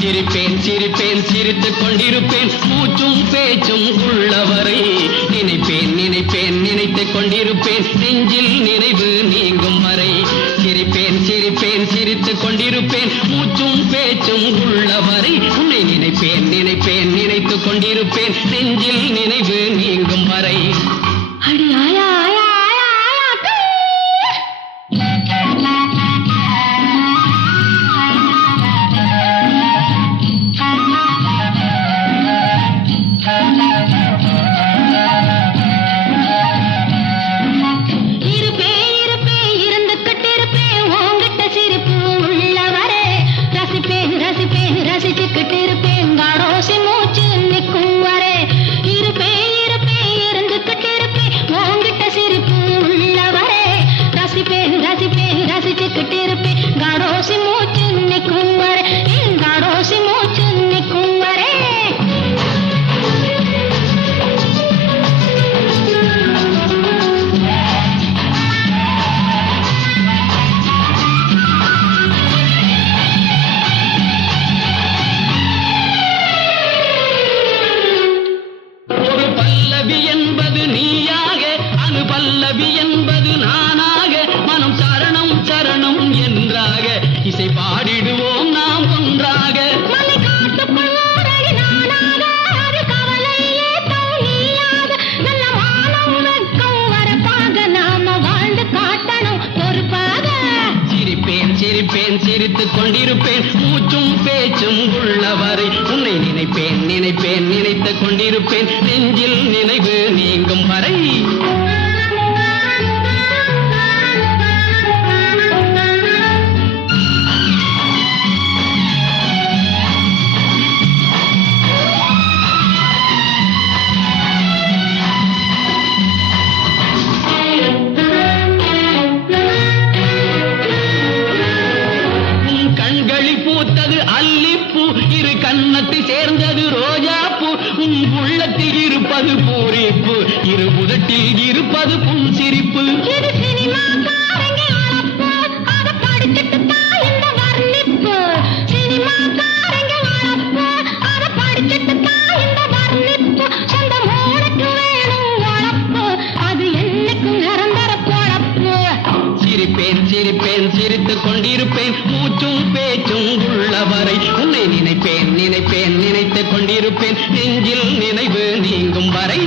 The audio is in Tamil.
சிரிப்பேன் சிரிப்பேன் சிரித்துக் கொண்டிருப்பேன் மூச்சும் பேச்சும் உள்ளவரை நினைப்பேன் நினைப்பேன் நினைத்துக் கொண்டிருப்பேன் நெஞ்சில் நினைவு நீங்கும் வரை சிரிப்பேன் சிரிப்பேன் சிரித்துக் கொண்டிருப்பேன் மூச்சும் பேச்சும் உள்ளவரை உன்னை நினைப்பேன் நினைப்பேன் நினைத்துக் கொண்டிருப்பேன் நெஞ்சில் நினைவு நீங்கும் வரை. அடி ஆயா ஆயா ஆயா ஆயா என்பது நீயாக அனுபல்லவி என்பது நானாக மனம் சரணம் சரணம் என்றாக இசை பாடிடுவோம் நாம் ஒன்றாக. சிரிப்பேன் சிரிப்பேன் சிரித்துக் கொண்டிருப்பேன் மூச்சும் பேச்சும் உள்ளவரை உன்னை நினைப்பேன் நினைப்பேன் நினைத்துக் கொண்டிருப்பேன் நெஞ்சில் நினைவு நீங்கும் வரை. பூத்தது அல்லிப்பூ இரு கன்னத்தை சேர்ந்தது ரோஜா பூ உன் உள்ளத்தில் இருப்பது பூரிப்பு இரு உதட்டில் இருப்பது புன் சிரிப்பு. சிரிப்பேன் சிரிப்பேன் சிரித்துக் கொண்டிருப்பேன் மூச்சும் பேச்சும் உள்ளவரை உன்னை நினைப்பேன் நினைப்பேன் நினைத்துக் கொண்டிருப்பேன் நெஞ்சில் நினைவு நீங்கும் வரை.